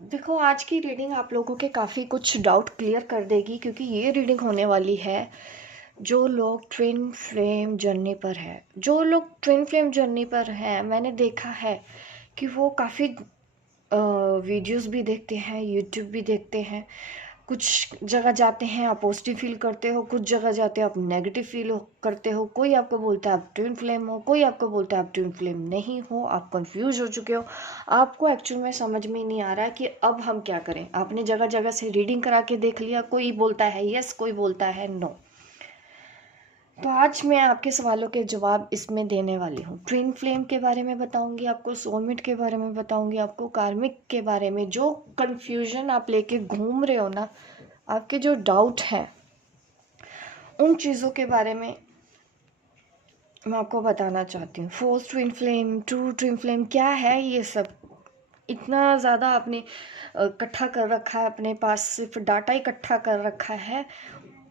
देखो, आज की रीडिंग आप लोगों के काफ़ी कुछ डाउट क्लियर कर देगी, क्योंकि ये रीडिंग होने वाली है जो लोग ट्विन फ्लेम जर्नी पर है। जो लोग ट्विन फ्लेम जर्नी पर हैं, मैंने देखा है कि वो काफ़ी वीडियोस भी देखते हैं, यूट्यूब भी देखते हैं। कुछ जगह जाते हैं आप पॉजिटिव फील करते हो, कुछ जगह जाते हो आप नेगेटिव फील करते हो। कोई आपको बोलता है आप ट्विन फ्लेम हो, कोई आपको बोलता है आप ट्विन फ्लेम नहीं हो। आप कंफ्यूज हो चुके हो, आपको एक्चुअल में समझ में नहीं आ रहा है कि अब हम क्या करें। आपने जगह जगह से रीडिंग करा के देख लिया, कोई बोलता है यस, कोई बोलता है नो। तो आज मैं आपके सवालों के जवाब इसमें देने वाली हूँ। ट्विन फ्लेम के बारे में बताऊंगी आपको, सोलमेट के बारे में बताऊंगी आपको, कार्मिक के बारे में। जो कंफ्यूजन आप लेके घूम रहे हो ना, आपके जो डाउट हैं, उन चीज़ों के बारे में मैं आपको बताना चाहती हूँ। Force twin flame, true twin flame क्या है, ये सब इतना ज़्यादा आपने इकट्ठा कर रखा है अपने पास, सिर्फ डाटा इकट्ठा कर रखा है,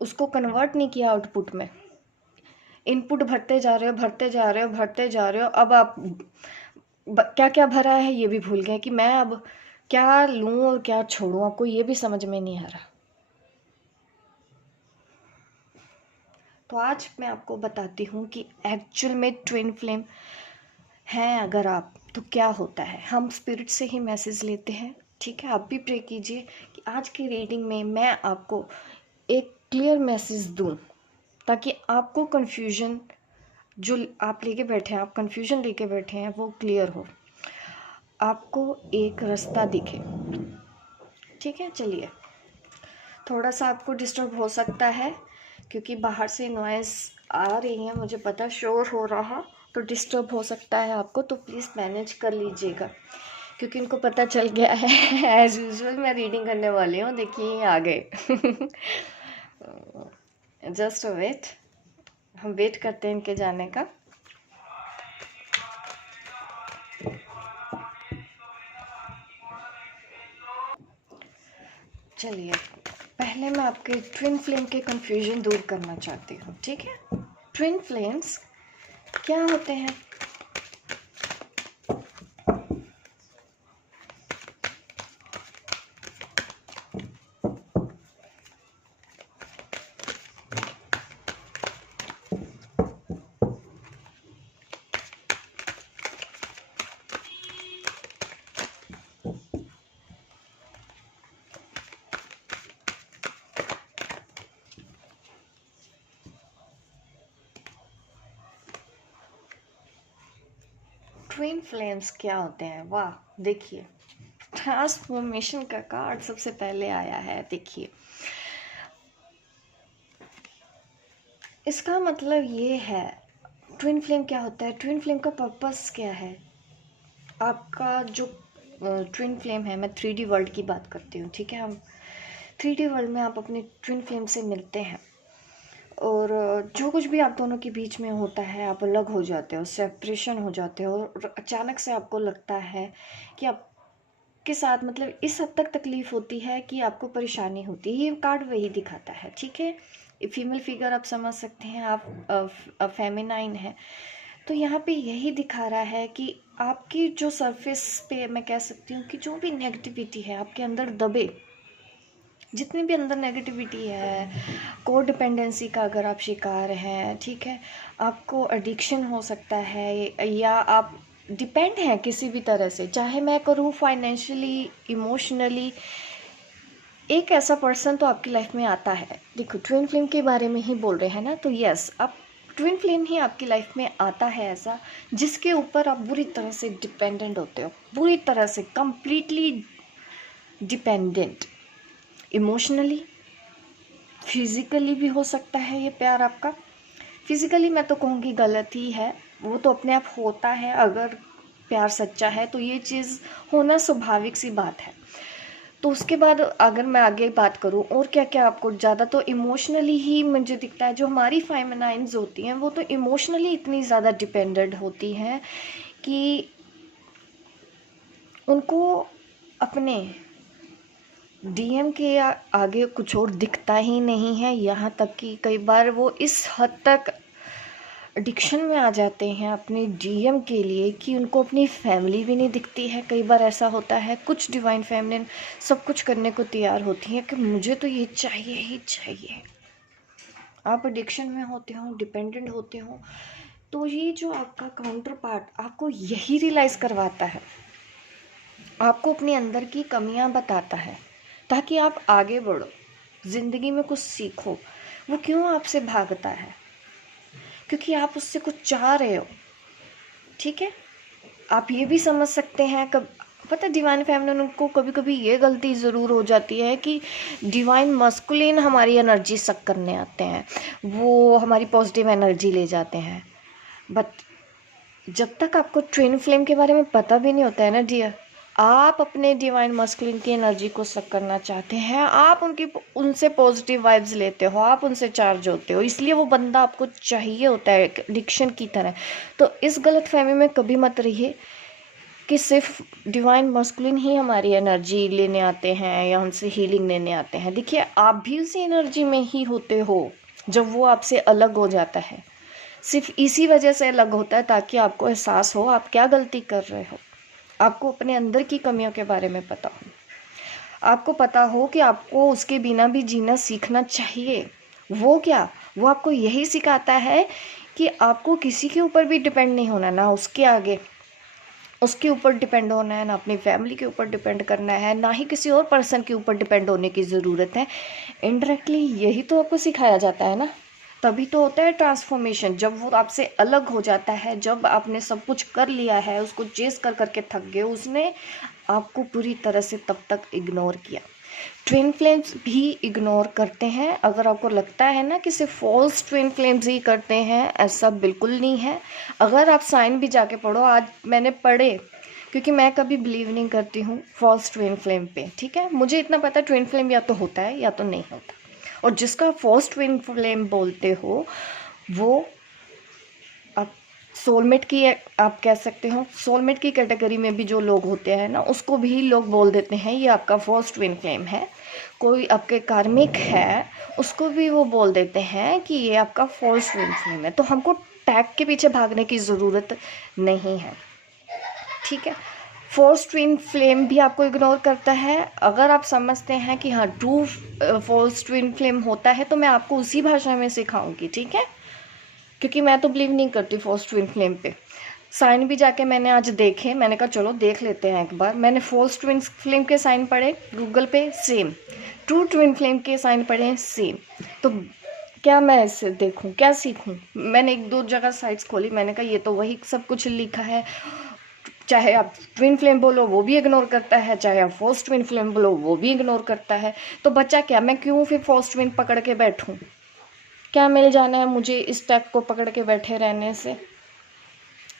उसको कन्वर्ट नहीं किया आउटपुट में। इनपुट भरते जा रहे हो, भरते जा रहे हो, भरते जा रहे हो। अब आप क्या क्या भरा है ये भी भूल गए कि मैं अब क्या लूं और क्या छोड़ूं। आपको ये भी समझ में नहीं आ रहा। तो आज मैं आपको बताती हूँ कि एक्चुअल में ट्विन फ्लेम हैं अगर आप, तो क्या होता है। हम स्पिरिट से ही मैसेज लेते हैं, ठीक है। आप भी प्रे कीजिए कि आज की रीडिंग में मैं आपको एक क्लियर मैसेज दूं, ताकि आपको कन्फ्यूजन जो आप लेके बैठे हैं, आप कन्फ्यूजन लेके बैठे हैं, वो क्लियर हो, आपको एक रास्ता दिखे। ठीक है, चलिए। थोड़ा सा आपको डिस्टर्ब हो सकता है क्योंकि बाहर से नॉइज़ आ रही है, मुझे पता, शोर हो रहा, तो डिस्टर्ब हो सकता है आपको, तो प्लीज़ मैनेज कर लीजिएगा। क्योंकि इनको पता चल गया है एज यूजुअल मैं रीडिंग करने वाली हूँ। देखिए ये आ गए। जस्ट वेट, हम वेट करते हैं इनके जाने का। चलिए, पहले मैं आपके ट्विन फ्लेम के कंफ्यूजन दूर करना चाहती हूँ, ठीक है। ट्विन फ्लेम्स क्या होते हैं? ट्विन फ्लेम्स क्या होते हैं? वाह, देखिए, ट्रांसफॉर्मेशन का कार्ड सबसे पहले आया है। देखिए, इसका मतलब ये है, ट्विन फ्लेम क्या होता है, ट्विन फ्लेम का पर्पस क्या है। आपका जो ट्विन फ्लेम है, मैं 3D वर्ल्ड की बात करती हूँ, ठीक है। हम 3D वर्ल्ड में आप अपने ट्विन फ्लेम से मिलते हैं, और जो कुछ भी आप दोनों के बीच में होता है, आप अलग हो जाते हो, सेपरेशन हो जाते हो, और अचानक से आपको लगता है कि आपके साथ, मतलब इस हद तक तकलीफ होती है कि आपको परेशानी होती है। ये कार्ड वही दिखाता है, ठीक है। फीमेल फिगर आप समझ सकते हैं, आप फेमिनाइन है, तो यहाँ पे यही दिखा रहा है कि आपकी जो सरफेस पे, मैं कह सकती हूँ कि जो भी नेगेटिविटी है आपके अंदर दबे, जितनी भी अंदर नेगेटिविटी है, को डिपेंडेंसी का अगर आप शिकार हैं, ठीक है, आपको एडिक्शन हो सकता है, या आप डिपेंड हैं किसी भी तरह से, चाहे मैं करूँ फाइनेंशियली, इमोशनली, एक ऐसा पर्सन तो आपकी लाइफ में आता है। देखो, ट्विन फ्लेम के बारे में ही बोल रहे हैं ना, तो यस, अब ट्विन फ्लेम ही आपकी लाइफ में आता है ऐसा, जिसके ऊपर आप बुरी तरह से डिपेंडेंट होते हो, बुरी तरह से, कंप्लीटली डिपेंडेंट। इमोशनली, फिज़िकली भी हो सकता है ये प्यार आपका। फिज़िकली मैं तो कहूँगी गलत ही है, वो तो अपने आप होता है। अगर प्यार सच्चा है तो ये चीज़ होना स्वाभाविक सी बात है। तो उसके बाद अगर मैं आगे बात करूँ और क्या क्या आपको, ज़्यादा तो इमोशनली ही मुझे दिखता है। जो हमारी फेमिनाइन्स होती हैं वो तो इमोशनली इतनी ज़्यादा डिपेंडेंट होती हैं कि उनको अपने डीएम के आगे कुछ और दिखता ही नहीं है। यहाँ तक कि कई बार वो इस हद तक एडिक्शन में आ जाते हैं अपने डीएम के लिए कि उनको अपनी फैमिली भी नहीं दिखती है। कई बार ऐसा होता है, कुछ डिवाइन फेमिनिन सब कुछ करने को तैयार होती है कि मुझे तो ये चाहिए ही चाहिए। आप एडिक्शन में होते हो, डिपेंडेंट होते हो, तो ये जो आपका काउंटर पार्ट आपको यही रियलाइज करवाता है, आपको अपने अंदर की कमियां बताता है ताकि आप आगे बढ़ो, ज़िंदगी में कुछ सीखो। वो क्यों आपसे भागता है? क्योंकि आप उससे कुछ चाह रहे हो। ठीक है, आप ये भी समझ सकते हैं। कब पता डिवाइन फेमिनिन को कभी कभी ये गलती ज़रूर हो जाती है कि डिवाइन मस्कुलिन हमारी एनर्जी सक करने आते हैं, वो हमारी पॉजिटिव एनर्जी ले जाते हैं। बट जब तक आपको ट्विन फ्लेम के बारे में पता भी नहीं होता है ना डियर, आप अपने डिवाइन मस्कुलिन की एनर्जी को सक करना चाहते हैं, आप उनसे पॉजिटिव वाइब्स लेते हो, आप उनसे चार्ज होते हो, इसलिए वो बंदा आपको चाहिए होता है एडिक्शन की तरह। तो इस गलत फहमी में कभी मत रहिए कि सिर्फ डिवाइन मस्कुलिन ही हमारी एनर्जी लेने आते हैं या हमसे हीलिंग लेने आते हैं। देखिए, आप भी उसी एनर्जी में ही होते हो जब वो आपसे अलग हो जाता है। सिर्फ इसी वजह से अलग होता है ताकि आपको एहसास हो आप क्या गलती कर रहे हो, आपको अपने अंदर की कमियों के बारे में पता हो, आपको पता हो कि आपको उसके बिना भी जीना सीखना चाहिए। वो क्या, वो आपको यही सिखाता है कि आपको किसी के ऊपर भी डिपेंड नहीं होना, ना उसके आगे उसके ऊपर डिपेंड होना है, ना अपनी फैमिली के ऊपर डिपेंड करना है, ना ही किसी और पर्सन के ऊपर डिपेंड होने की ज़रूरत है। इनडायरेक्टली यही तो आपको सिखाया जाता है ना। तभी तो होता है ट्रांसफॉर्मेशन, जब वो आपसे अलग हो जाता है, जब आपने सब कुछ कर लिया है, उसको चेस कर करके थक गए, उसने आपको पूरी तरह से तब तक इग्नोर किया। ट्विन फ्लेम्स भी इग्नोर करते हैं। अगर आपको लगता है ना कि सिर्फ फॉल्स ट्विन फ्लेम्स ही करते हैं, ऐसा बिल्कुल नहीं है। अगर आप साइन भी जाके पढ़ो, आज मैंने पढ़े, क्योंकि मैं कभी बिलीव नहीं करती हूँ फॉल्स ट्विन फ्लेम पे। ठीक है, मुझे इतना पता है ट्विन फ्लेम या तो होता है या तो नहीं होता। और जिसका फॉल्स ट्विन फ्लेम बोलते हो वो आप सोलमेट की, आप कह सकते हो सोलमेट की कैटेगरी में भी जो लोग होते हैं ना, उसको भी लोग बोल देते हैं ये आपका फर्स्ट ट्विन फ्लेम है। कोई आपके कार्मिक है, उसको भी वो बोल देते हैं कि ये आपका फर्स्ट ट्विन फ्लेम है। तो हमको टैग के पीछे भागने की ज़रूरत नहीं है। ठीक है, फोर्स ट्विन फ्लेम भी आपको इग्नोर करता है। अगर आप समझते हैं कि हाँ ट्रू फोर्स ट्विन फ्लेम होता है, तो मैं आपको उसी भाषा में सिखाऊंगी। ठीक है, क्योंकि मैं तो बिलीव नहीं करती फोर्स ट्विन फ्लेम पे। साइन भी जाके मैंने आज देखे, मैंने कहा चलो देख लेते हैं एक बार। मैंने फोर्स ट्विन फ्लेम के साइन पढ़े गूगल पे, सेम। ट्रू ट्विन फ्लेम के साइन पढ़े, सेम। तो क्या मैं इससे देखूं, क्या सीखूं? मैंने एक दो जगह साइट्स खोली, मैंने कहा ये तो वही सब कुछ लिखा है। चाहे आप ट्विन फ्लेम बोलो वो भी इग्नोर करता है, चाहे आप फोर्स ट्विन फ्लेम बोलो वो भी इग्नोर करता है। तो बच्चा क्या, मैं क्यों फिर फोर्स ट्विन पकड़ के बैठूं? क्या मिल जाना है मुझे इस टैग को पकड़ के बैठे रहने से?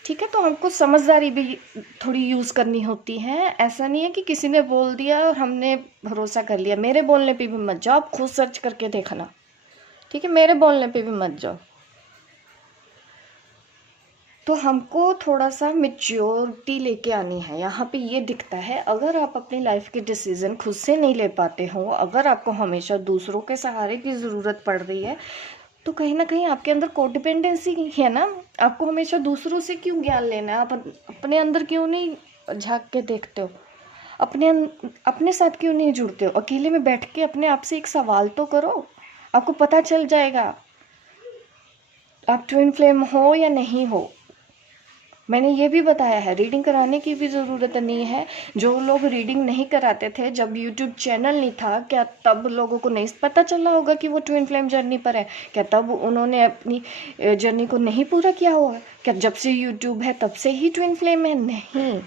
ठीक है, तो हमको समझदारी भी थोड़ी यूज़ करनी होती है। ऐसा नहीं है कि किसी ने बोल दिया और हमने भरोसा कर लिया। मेरे बोलने पे भी मत जाओ, आप खुद सर्च करके देखना। ठीक है, मेरे बोलने पे भी मत जाओ। तो हमको थोड़ा सा मेच्योरिटी लेके आनी है। यहाँ पे ये दिखता है, अगर आप अपनी लाइफ के डिसीज़न खुद से नहीं ले पाते हो, अगर आपको हमेशा दूसरों के सहारे की ज़रूरत पड़ रही है, तो कहीं ना कहीं आपके अंदर कोडिपेंडेंसी है ना। आपको हमेशा दूसरों से क्यों ज्ञान लेना है? आप अपने अंदर क्यों नहीं झांक के देखते हो? अपने साथ क्यों नहीं जुड़ते हो? अकेले में बैठ के अपने आप से एक सवाल तो करो, आपको पता चल जाएगा आप ट्विन फ्लेम हो या नहीं हो। मैंने ये भी बताया है, रीडिंग कराने की भी ज़रूरत नहीं है। जो लोग रीडिंग नहीं कराते थे, जब यूट्यूब चैनल नहीं था, क्या तब लोगों को नहीं पता चला होगा कि वो ट्विन फ्लेम जर्नी पर है? क्या तब उन्होंने अपनी जर्नी को नहीं पूरा किया होगा? क्या जब से यूट्यूब है तब से ही ट्विन फ्लेम है? नहीं।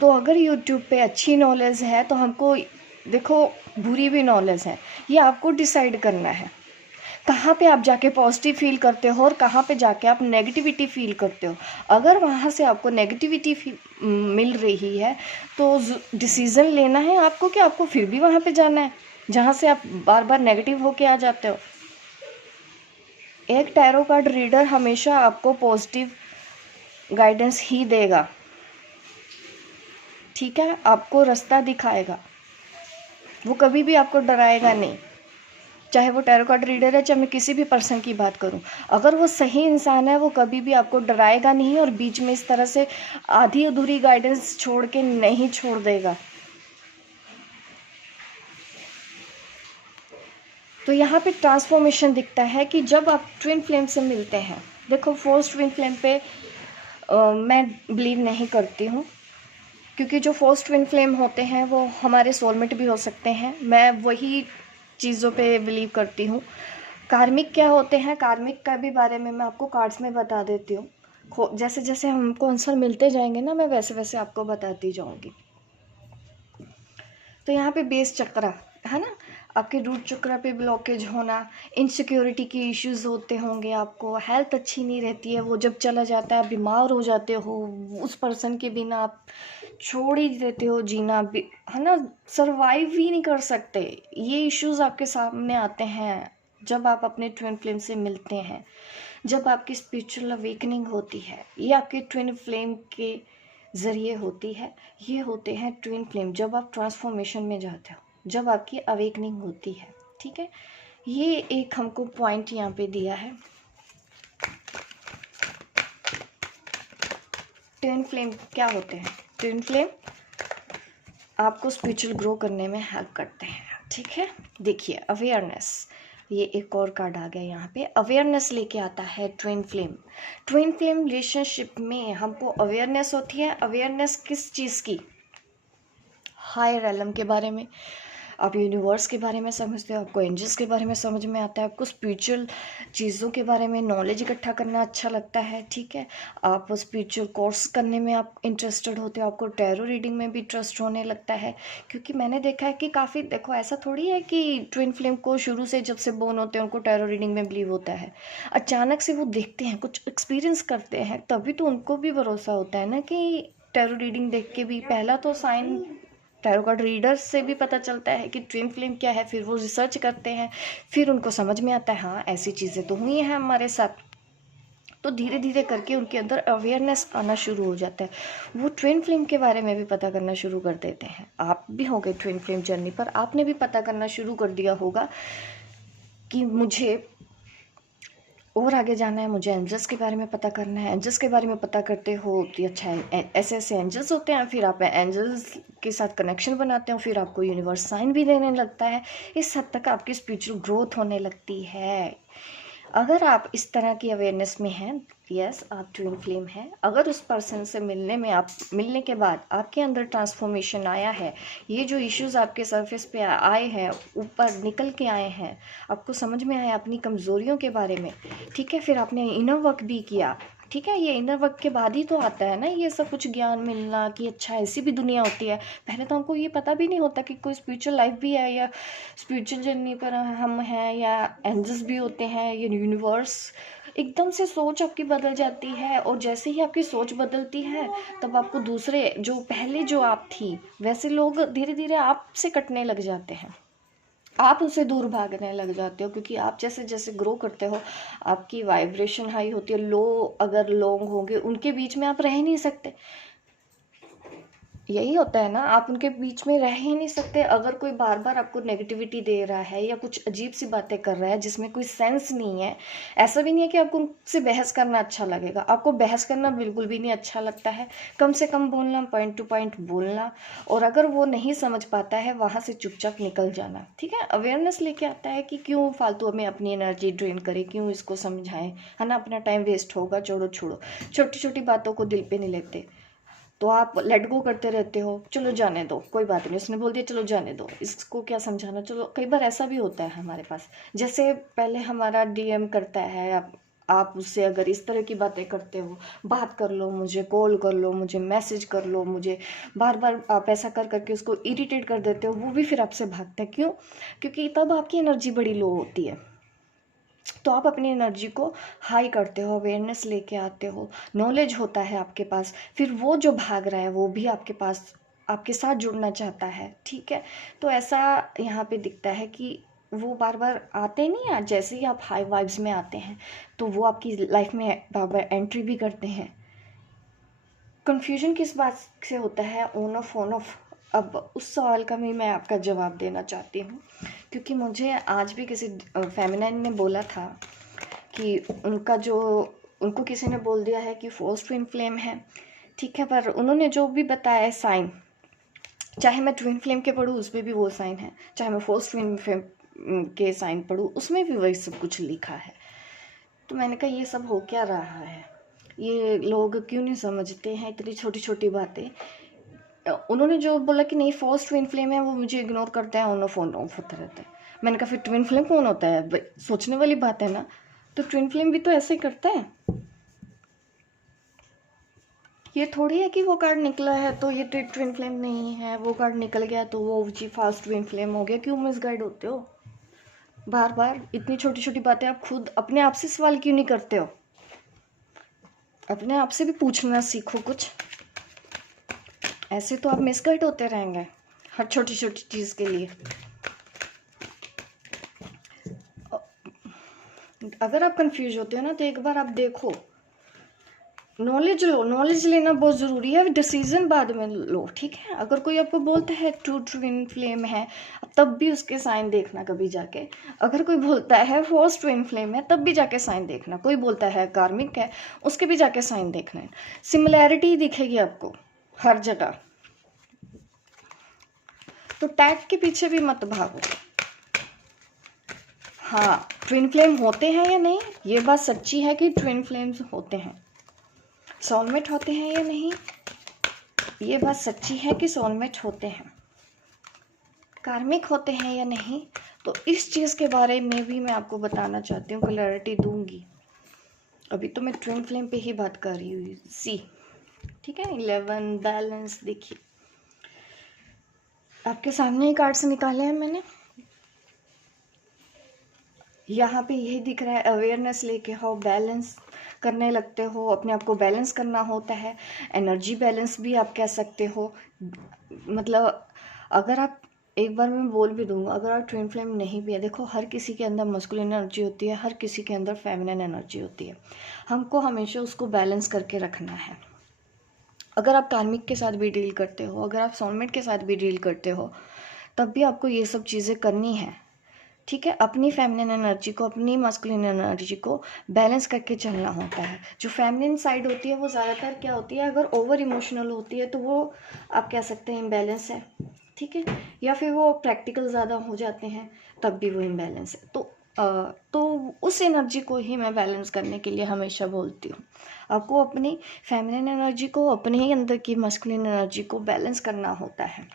तो अगर यूट्यूब पे अच्छी नॉलेज है तो हमको, देखो बुरी भी नॉलेज है, ये आपको डिसाइड करना है कहाँ पे आप जाके पॉजिटिव फील करते हो और कहाँ पे जाके आप नेगेटिविटी फील करते हो। अगर वहाँ से आपको नेगेटिविटी मिल रही है तो डिसीज़न लेना है आपको कि आपको फिर भी वहाँ पे जाना है जहाँ से आप बार बार नेगेटिव होके आ जाते हो। एक टैरो कार्ड रीडर हमेशा आपको पॉजिटिव गाइडेंस ही देगा। ठीक है, आपको रास्ता दिखाएगा, वो कभी भी आपको डराएगा नहीं। चाहे वो टैरो कार्ड रीडर है, चाहे मैं किसी भी पर्सन की बात करूं, अगर वो सही इंसान है वो कभी भी आपको डराएगा नहीं और बीच में इस तरह से आधी अधूरी गाइडेंस छोड़ के नहीं छोड़ देगा। तो यहाँ पे ट्रांसफॉर्मेशन दिखता है कि जब आप ट्विन फ्लेम से मिलते हैं, देखो फोर्स ट्विन फ्लेम पे मैं बिलीव नहीं करती हूँ, क्योंकि जो फोर्स ट्विन फ्लेम होते हैं वो हमारे सोलमेट भी हो सकते हैं। मैं वही चीज़ों पे बिलीव करती हूँ। कार्मिक क्या होते हैं, कार्मिक का भी बारे में मैं आपको कार्ड्स में बता देती हूँ। जैसे जैसे हमको आंसर मिलते जाएंगे ना, मैं वैसे वैसे आपको बताती जाऊँगी। तो यहाँ पे बेस चक्रा है ना, आपके रूट चक्रा पे ब्लॉकेज होना, इनसिक्योरिटी के इश्यूज होते होंगे, आपको हेल्थ अच्छी नहीं रहती है, वो जब चला जाता है आप बीमार हो जाते हो, उस पर्सन के बिना आप छोड़ ही देते हो जीना भी, है ना, सरवाइव ही नहीं कर सकते। ये इश्यूज आपके सामने आते हैं जब आप अपने ट्विन फ्लेम से मिलते हैं, जब आपकी स्पिरिचुअल अवेकनिंग होती है। ये आपके ट्विन फ्लेम के ज़रिए होती है। ये होते हैं ट्विन फ्लेम जब आप ट्रांसफॉर्मेशन में जाते हो, जब आपकी अवेकनिंग होती है। ठीक है, ये एक हमको पॉइंट यहाँ पे दिया है। ट्विन फ्लेम क्या होते हैं? ट्विन फ्लेम आपको स्पिरिचुअल ग्रो करने में हेल्प करते हैं। ठीक है, देखिए अवेयरनेस, ये एक और कार्ड आ गया यहाँ पे, अवेयरनेस लेके आता है twin flame. Twin flame relationship में हमको अवेयरनेस होती है। अवेयरनेस किस चीज़ की? हायर एलम के बारे में, आप यूनिवर्स के बारे में समझते हो, आपको एंजल्स के बारे में समझ में आता है, आपको स्पिरिचुअल चीज़ों के बारे में नॉलेज इकट्ठा करना अच्छा लगता है। ठीक है, आप स्पिरिचुअल कोर्स करने में आप इंटरेस्टेड होते हो, आपको टैरो रीडिंग में भी ट्रस्ट होने लगता है। क्योंकि मैंने देखा है कि काफ़ी, देखो ऐसा थोड़ी है कि ट्विन फ्लेम को शुरू से जब से बोर्न होते हैं उनको टैरो रीडिंग में बिलीव होता है। अचानक से वो देखते हैं, कुछ एक्सपीरियंस करते हैं, तभी तो उनको भी भरोसा होता है ना कि टैरो रीडिंग देख के भी। पहला तो साइन टैरो कार्ड रीडर से भी पता चलता है कि ट्विन फ्लेम क्या है, फिर वो रिसर्च करते हैं, फिर उनको समझ में आता है हाँ ऐसी चीज़ें तो हुई हैं हमारे साथ। तो धीरे धीरे करके उनके अंदर अवेयरनेस आना शुरू हो जाता है। वो ट्विन फ्लेम के बारे में भी पता करना शुरू कर देते हैं। आप भी हो गए ट्विन फ्लेम जर्नी पर, आपने भी पता करना शुरू कर दिया होगा कि मुझे और आगे जाना है, मुझे एंजल्स के बारे में पता करना है। एंजल्स के बारे में पता करते हो कि अच्छा है, ऐसे ऐसे एंजल्स होते हैं, फिर आप एंजल्स के साथ कनेक्शन बनाते हो, फिर आपको यूनिवर्स साइन भी देने लगता है। इस हद तक आपकी स्पिरिचुअल ग्रोथ होने लगती है। अगर आप इस तरह की अवेयरनेस में हैं, यस आप ट्विन फ्लेम हैं। अगर उस पर्सन से मिलने के बाद आपके अंदर ट्रांसफॉर्मेशन आया है, ये जो इश्यूज आपके सरफेस पे आए हैं, ऊपर निकल के आए हैं, आपको समझ में आया अपनी कमज़ोरियों के बारे में, ठीक है, फिर आपने इनर वर्क भी किया। ठीक है, ये इनर वर्क के बाद ही तो आता है ना ये सब कुछ ज्ञान मिलना कि अच्छा ऐसी भी दुनिया होती है। पहले तो हमको ये पता भी नहीं होता कि कोई स्पिरिचुअल लाइफ भी है, या स्पिरिचुअल जर्नी पर हम हैं, या एंजल्स भी होते हैं, या यूनिवर्स। एकदम से सोच आपकी बदल जाती है, और जैसे ही आपकी सोच बदलती है तब आपको दूसरे, जो पहले जो आप थी वैसे लोग धीरे धीरे आपसे कटने लग जाते हैं, आप उनसे दूर भागने लग जाते हो। क्योंकि आप जैसे जैसे ग्रो करते हो आपकी वाइब्रेशन हाई होती है। लो अगर लोग होंगे उनके बीच में आप रह नहीं सकते, यही होता है ना, आप उनके बीच में रह ही नहीं सकते। अगर कोई बार बार आपको नेगेटिविटी दे रहा है या कुछ अजीब सी बातें कर रहा है जिसमें कोई सेंस नहीं है, ऐसा भी नहीं है कि आपको उनसे बहस करना अच्छा लगेगा, आपको बहस करना बिल्कुल भी नहीं अच्छा लगता है। कम से कम बोलना, पॉइंट टू पॉइंट बोलना, और अगर वो नहीं समझ पाता है वहाँ से चुपचाप निकल जाना। ठीक है, अवेयरनेस लेके आता है कि क्यों फालतू में अपनी एनर्जी ड्रेन करें, क्यों इसको समझाएं, है ना, अपना टाइम वेस्ट होगा, छोड़ो छोड़ो। छोटी छोटी बातों को दिल पे नहीं लेते तो आप लेट गो करते रहते हो, चलो जाने दो, कोई बात नहीं, उसने बोल दिया चलो जाने दो, इसको क्या समझाना। चलो, कई बार ऐसा भी होता है हमारे पास, जैसे पहले हमारा डीएम करता है, आप उससे अगर इस तरह की बातें करते हो, बात कर लो, मुझे कॉल कर लो, मुझे मैसेज कर लो, मुझे बार बार आप ऐसा कर करके उसको इरिटेट कर देते हो, वो भी फिर आपसे भागता है। क्यों? क्योंकि तब आपकी एनर्जी बड़ी लो होती है। तो आप अपनी एनर्जी को हाई करते हो, अवेयरनेस लेके आते हो, नॉलेज होता है आपके पास, फिर वो जो भाग रहा है वो भी आपके पास आपके साथ जुड़ना चाहता है। ठीक है, तो ऐसा यहाँ पे दिखता है कि वो बार बार आते नहीं हैं। जैसे ही आप हाई वाइब्स में आते हैं तो वो आपकी लाइफ में बार बार एंट्री भी करते हैं। कन्फ्यूजन किस बात से होता है? On off, on off. अब उस सवाल का भी मैं आपका जवाब देना चाहती हूँ क्योंकि मुझे आज भी किसी फेमिनाइन ने बोला था कि उनका जो उनको किसी ने बोल दिया है कि फोर्स ट्विन फ्लेम है, ठीक है, पर उन्होंने जो भी बताया है साइन, चाहे मैं ट्विन फ्लेम के पढ़ूँ उसमें भी वो साइन है, चाहे मैं फोर्स ट्विन फ्लेम के साइन पढ़ूँ उसमें भी वही सब कुछ लिखा है। तो मैंने कहा ये सब हो क्या रहा है, ये लोग क्यों नहीं समझते हैं इतनी छोटी छोटी बातें। उन्होंने जो बोला कि नहीं फोर्स ट्विन फ्लेम है वो मुझे इग्नोर करता है, ऑन ऑफ होते रहता है। मैंने कहा फिर ट्विन फ्लेम कौन होता है भाई, सोचने वाली बात है ना। तो ट्विन फ्लेम भी तो ऐसे ही करता है, ये थोड़ी है कि वो कार्ड निकला है तो ये ट्विन फ्लेम नहीं है, वो कार्ड निकल गया तो वो जी फास्ट ट्विन फ्लेम हो गया। क्यों मिसगाइड होते हो बार बार, इतनी छोटी छोटी बातें आप खुद अपने आप से सवाल क्यों नहीं करते हो, अपने आप से भी पूछना सीखो कुछ। ऐसे तो आप मिसगाइड होते रहेंगे हर छोटी छोटी चीज़ के लिए। अगर आप कंफ्यूज होते हो ना तो एक बार आप देखो, नॉलेज लो, नॉलेज लेना बहुत ज़रूरी है, डिसीजन बाद में लो, ठीक है। अगर कोई आपको बोलता है ट्रू ट्विन फ्लेम है तब भी उसके साइन देखना कभी जाके, अगर कोई बोलता है फॉल्स ट्विन फ्लेम है तब भी जाके साइन देखना, कोई बोलता है कार्मिक है उसके भी जाके साइन देखना है, सिमिलैरिटी दिखेगी आपको हर जगह। तो टैग के पीछे भी मत भागो। हाँ, ट्विन फ्लेम होते हैं या नहीं, ये बात सच्ची है कि ट्विन फ्लेम्स होते हैं। सोलमेट होते हैं या नहीं, ये बात सच्ची है कि सोलमेट होते हैं। कार्मिक होते हैं या नहीं, तो इस चीज़ के बारे में भी मैं आपको बताना चाहती हूँ, क्लैरिटी दूंगी। अभी तो मैं ट्विन फ्लेम पे ही बात कर रही हूँ। सी, ठीक है, 11 बैलेंस। देखिए आपके सामने ही कार्ड्स निकाले हैं मैंने, यहाँ पे यही दिख रहा है, अवेयरनेस लेके हो, बैलेंस करने लगते हो, अपने आप को बैलेंस करना होता है, एनर्जी बैलेंस भी आप कह सकते हो। मतलब अगर आप, एक बार मैं बोल भी दूंगा, अगर आप ट्विन फ्लेम नहीं भी है, देखो हर किसी के अंदर मस्कुलिन एनर्जी होती है, हर किसी के अंदर फेमिनिन एनर्जी होती है, हमको हमेशा उसको बैलेंस करके रखना है। अगर आप कार्मिक के साथ भी डील करते हो, अगर आप सोलमेट के साथ भी डील करते हो, तब भी आपको ये सब चीज़ें करनी है, ठीक है। अपनी फेमिनिन एनर्जी को, अपनी मस्कुलिन एनर्जी को बैलेंस करके चलना होता है। जो फेमिनिन साइड होती है वो ज़्यादातर क्या होती है, अगर ओवर इमोशनल होती है तो वो आप कह सकते हैं इम्बैलेंस है, ठीक है, या फिर वो प्रैक्टिकल ज़्यादा हो जाते हैं तब भी वो इम्बैलेंस है। तो उस एनर्जी को ही मैं बैलेंस करने के लिए हमेशा बोलती हूँ, आपको अपनी फेमिनिन एनर्जी को, अपने ही अंदर की मस्कुलिन एनर्जी को बैलेंस करना होता है,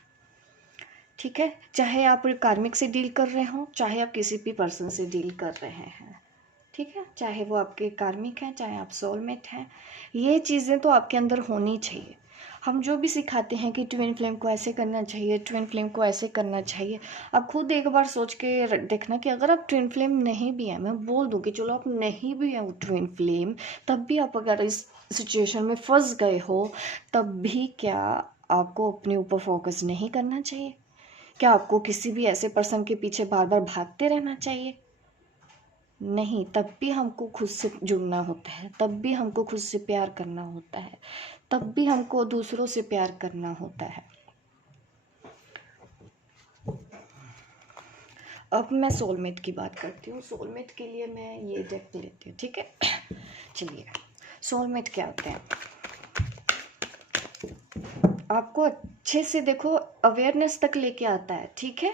ठीक है। चाहे आप कार्मिक से डील कर रहे हो, चाहे आप किसी भी पर्सन से डील कर रहे हैं, ठीक है, चाहे वो आपके कार्मिक हैं, चाहे आप सोलमेट हैं, ये चीज़ें तो आपके अंदर होनी चाहिए। हम जो भी सिखाते हैं कि ट्विन फ्लेम को ऐसे करना चाहिए, ट्विन फ्लेम को ऐसे करना चाहिए, आप खुद एक बार सोच के देखना कि अगर आप ट्विन फ्लेम नहीं भी हैं, मैं बोल दूँ कि चलो आप नहीं भी हैं ट्विन फ्लेम, तब भी आप अगर इस सिचुएशन में फंस गए हो, तब भी क्या आपको अपने ऊपर फोकस नहीं करना चाहिए? क्या आपको किसी भी ऐसे पर्सन के पीछे बार बार भागते रहना चाहिए? नहीं, तब भी हमको खुद से जुड़ना होता है, तब भी हमको खुद से प्यार करना होता है, तब भी हमको दूसरों से प्यार करना होता है। अब मैं सोलमेट की बात करती हूँ। सोलमेट के लिए मैं ये डेक लेती हूँ, ठीक है। चलिए, सोलमेट क्या होते हैं, आपको अच्छे से देखो, अवेयरनेस तक लेके आता है, ठीक है।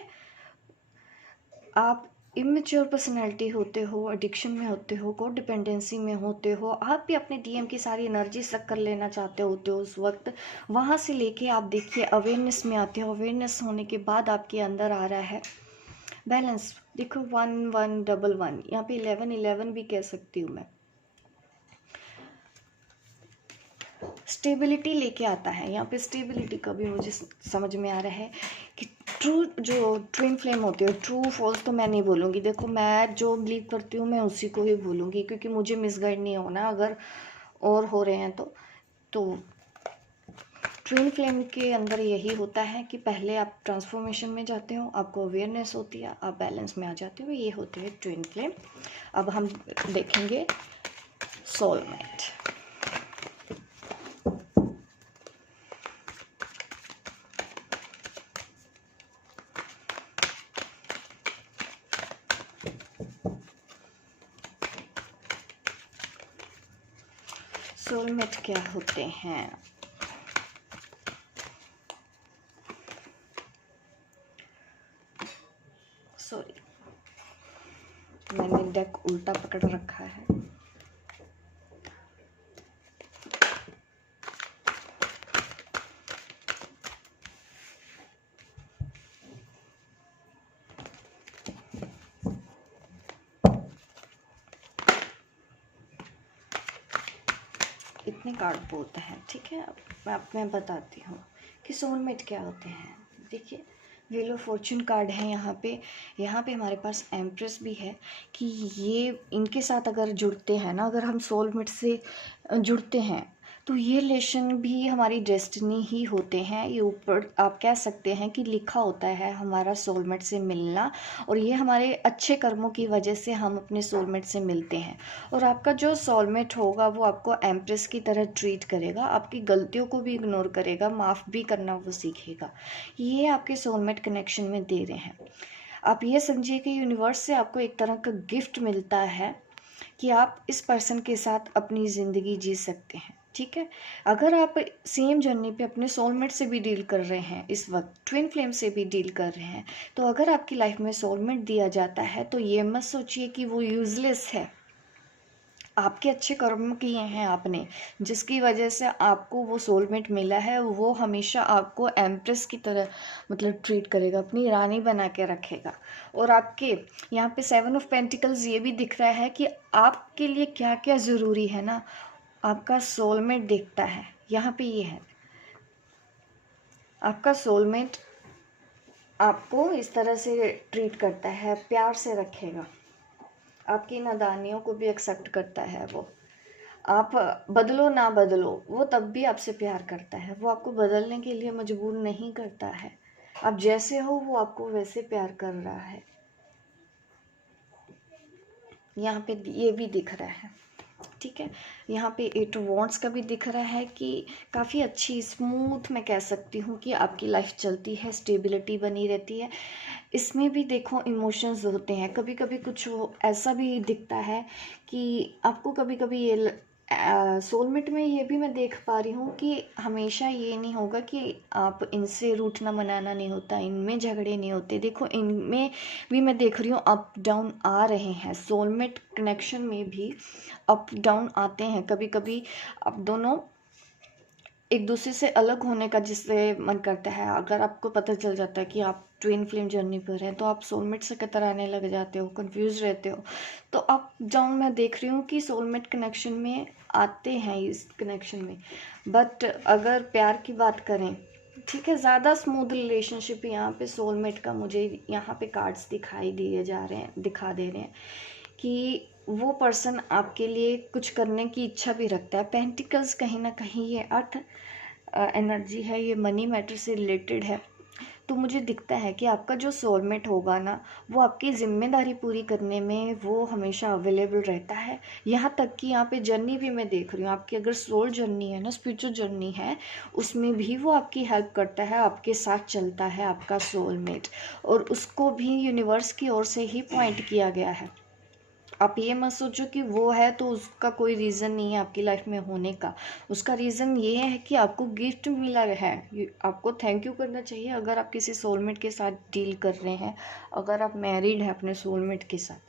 आप इमेच्योर पर्सनैलिटी होते हो, एडिक्शन में होते हो, कोड डिपेंडेंसी में होते हो, आप भी अपने डीएम की सारी एनर्जी सक कर लेना चाहते होते हो उस वक्त, वहाँ से लेके आप देखिए अवेयरनेस में आते हो। अवेयरनेस होने के बाद आपके अंदर आ रहा है बैलेंस। देखो 1111, यहाँ पे 1111 भी कह सकती हूँ मैं, स्टेबिलिटी लेके आता है। यहाँ पे स्टेबिलिटी का भी मुझे समझ में आ रहा है कि ट्रू जो ट्विन फ्लेम होती है, ट्रू फॉल्स तो मैं नहीं बोलूँगी, देखो मैं जो बिलीव करती हूँ मैं उसी को ही बोलूँगी, क्योंकि मुझे मिसगाइड नहीं होना अगर और हो रहे हैं तो ट्विन फ्लेम के अंदर यही होता है कि पहले आप ट्रांसफॉर्मेशन में जाते हो, आपको अवेयरनेस होती है, आप बैलेंस में आ जाते हो, ये होते हैं ट्विन फ्लेम। अब हम देखेंगे सोलमेट। सोलमेट क्या होते हैं? सॉरी, मैंने डेक उल्टा पकड़ रखा है। इतने कार्ड बोलते हैं, ठीक है। अब मैं बताती हूँ कि सोलमेट क्या होते हैं। देखिए, व्हील ऑफ फॉर्चून कार्ड है यहाँ पे हमारे पास एम्प्रेस भी है कि ये इनके साथ अगर जुड़ते हैं ना, अगर हम सोलमेट से जुड़ते हैं तो ये रिलेशन भी हमारी डेस्टिनी ही होते हैं। ये ऊपर आप कह सकते हैं कि लिखा होता है हमारा सोलमेट से मिलना, और ये हमारे अच्छे कर्मों की वजह से हम अपने सोलमेट से मिलते हैं। और आपका जो सोलमेट होगा वो आपको एम्प्रेस की तरह ट्रीट करेगा, आपकी गलतियों को भी इग्नोर करेगा, माफ़ भी करना वो सीखेगा। ये आपके सोलमेट कनेक्शन में दे रहे हैं। आप ये समझिए कि यूनिवर्स से आपको एक तरह का गिफ्ट मिलता है कि आप इस पर्सन के साथ अपनी ज़िंदगी जी सकते हैं, ठीक है। अगर आप सेम जर्नी पे अपने सोलमेट से भी डील कर रहे हैं, इस वक्त ट्विन फ्लेम से भी डील कर रहे हैं, तो अगर आपकी लाइफ में सोलमेट दिया जाता है तो ये मत सोचिए कि वो यूज़लेस है। आपके अच्छे कर्म किए हैं आपने, जिसकी वजह से आपको वो सोलमेट मिला है। वो हमेशा आपको एम्प्रेस की तरह मतलब ट्रीट करेगा, अपनी रानी बना के रखेगा। और आपके यहाँ पे 7 ऑफ पेंटिकल्स ये भी दिख रहा है कि आपके लिए क्या क्या ज़रूरी है ना, आपका सोलमेट देखता है। यहाँ पे ये है, आपका सोलमेट आपको इस तरह से ट्रीट करता है, प्यार से रखेगा, आपकी नादानियों को भी एक्सेप्ट करता है। वो आप बदलो ना बदलो, वो तब भी आपसे प्यार करता है। वो आपको बदलने के लिए मजबूर नहीं करता है। आप जैसे हो वो आपको वैसे प्यार कर रहा है। यहाँ पे ये भी दिख रहा है, ठीक है। यहाँ पे 8 वॉन्ड्स का भी दिख रहा है कि काफ़ी अच्छी स्मूथ मैं कह सकती हूँ कि आपकी लाइफ चलती है, स्टेबिलिटी बनी रहती है। इसमें भी देखो इमोशंस होते हैं, कभी कभी कुछ ऐसा भी दिखता है कि आपको कभी कभी ये सोलमेट में ये भी मैं देख पा रही हूँ कि हमेशा ये नहीं होगा कि आप इनसे रूठना मनाना नहीं होता, इनमें झगड़े नहीं होते। देखो इनमें भी मैं देख रही हूँ अप डाउन आ रहे हैं। सोलमेट कनेक्शन में भी अप डाउन आते हैं कभी कभी। आप दोनों एक दूसरे से अलग होने का जिससे मन करता है, अगर आपको पता चल जाता है कि आप ट्विन फ्लेम जर्नी पर हैं तो आप सोलमेट से कतराने लग जाते हो, कंफ्यूज रहते हो। तो अप डाउन मैं देख रही हूँ कि सोलमेट कनेक्शन में आते हैं इस कनेक्शन में। बट अगर प्यार की बात करें, ठीक है, ज़्यादा स्मूथ रिलेशनशिप यहाँ पे सोलमेट का मुझे यहाँ पे कार्ड्स दिखाई दिखा दे रहे हैं कि वो पर्सन आपके लिए कुछ करने की इच्छा भी रखता है। पेंटिकल्स कहीं ना कहीं ये अर्थ एनर्जी है, ये मनी मैटर से रिलेटेड है। तो मुझे दिखता है कि आपका जो सोलमेट होगा ना, वो आपकी ज़िम्मेदारी पूरी करने में वो हमेशा अवेलेबल रहता है। यहाँ तक कि यहाँ पे जर्नी भी मैं देख रही हूँ, आपकी अगर सोल जर्नी है ना, स्पिरिचुअल जर्नी है, उसमें भी वो आपकी हेल्प करता है, आपके साथ चलता है आपका सोलमेट। और उसको भी यूनिवर्स की ओर से ही पॉइंट किया गया है। आप ये मत सोचो कि वो है तो उसका कोई रीज़न नहीं है आपकी लाइफ में होने का। उसका रीज़न ये है कि आपको गिफ्ट मिला है, आपको थैंक यू करना चाहिए। अगर आप किसी सोलमेट के साथ डील कर रहे हैं, अगर आप मैरिड हैं अपने सोलमेट के साथ,